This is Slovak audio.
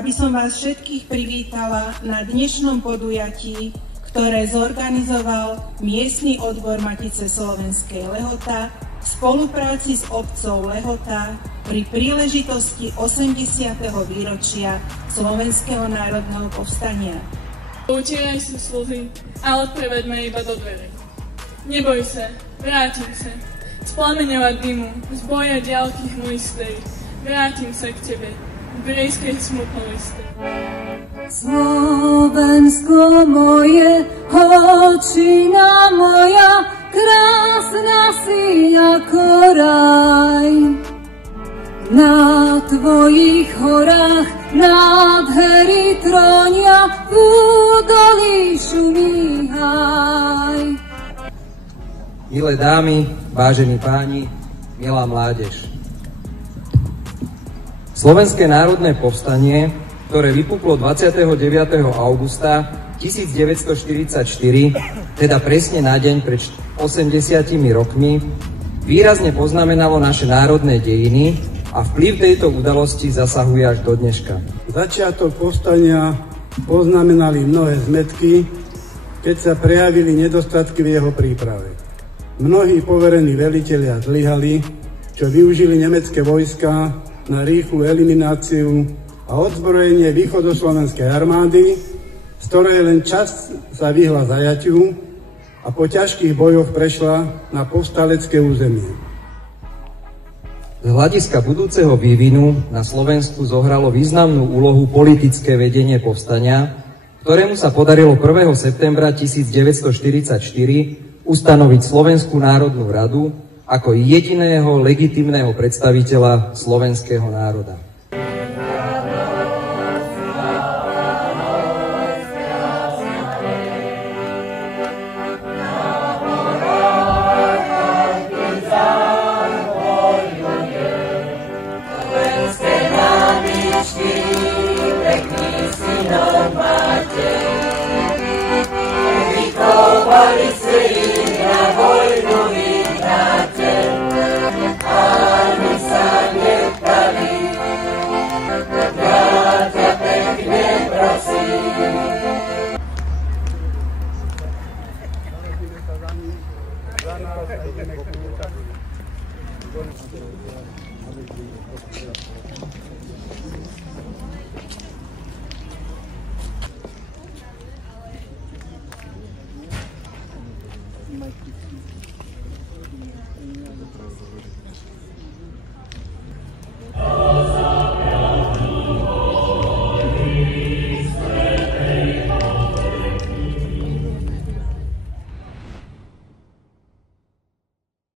aby som vás všetkých privítala na dnešnom podujatí, ktoré zorganizoval miestny odbor Matice slovenskej Lehota v spolupráci s obcou Lehota pri príležitosti 80. výročia Slovenského národného povstania. Utieraj si slzy a odpreveď ma iba do dvere. Neboj sa, vrátim sa. Z plameňova dymu, z boja diaľky hmlistej, vrátim sa k tebe, v brejskej smutnolistej. Slovensko moje, holčina moja, krásna si ako raj. Na tvojich horách nádhery trónia, v údolí šumí háj. Milé dámy, vážení páni, milá mládež. Slovenské národné povstanie, ktoré vypuklo 29. augusta 1944, teda presne na deň pred 80 rokmi, výrazne poznamenalo naše národné dejiny a vplyv tejto udalosti zasahuje až do dneška. Začiatok povstania poznamenali mnohé zmätky, keď sa prejavili nedostatky v jeho príprave. Mnohí poverení velitelia zlyhali, čo využili nemecké vojska na rýchlu elimináciu a odzbrojenie východoslovenskej armády, z ktorej len časť sa vyhla zajatiu a po ťažkých bojoch prešla na povstalecké územie. Z hľadiska budúceho vývinu na Slovensku zohralo významnú úlohu politické vedenie povstania, ktorému sa podarilo 1. septembra 1944 ustanoviť Slovenskú národnú radu ako jediného legitímneho predstaviteľa slovenského národa.